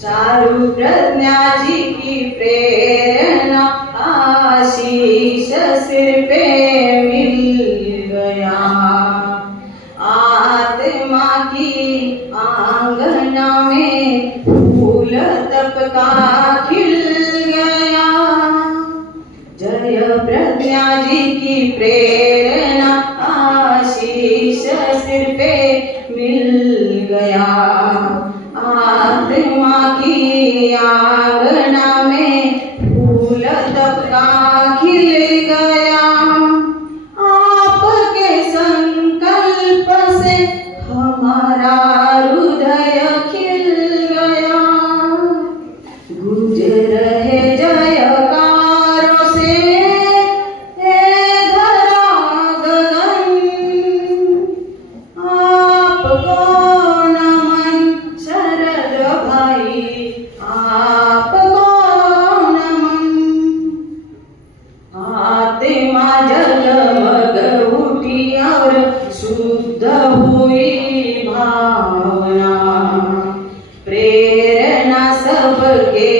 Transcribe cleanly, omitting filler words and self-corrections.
चारु प्रज्ञा जी की प्रेरणा आशीष सिर पे मिल गया। आत्मा की आंगना में फूल तप का खिल गया। जय प्रज्ञा जी की प्रेरणा आशीष सिर पे मिल गया। आत्मा की आंगना में फूल तप का खिल गया। आपके संकल्प से हमारा हृदय खिल गया। गूंज रहे जयकारों से हे धरा गगन। आपको नमन शरद भाई, आपको नमन। आत्मा जगमग उठी और शुद्ध हुई भावना। प्रेरणा सबके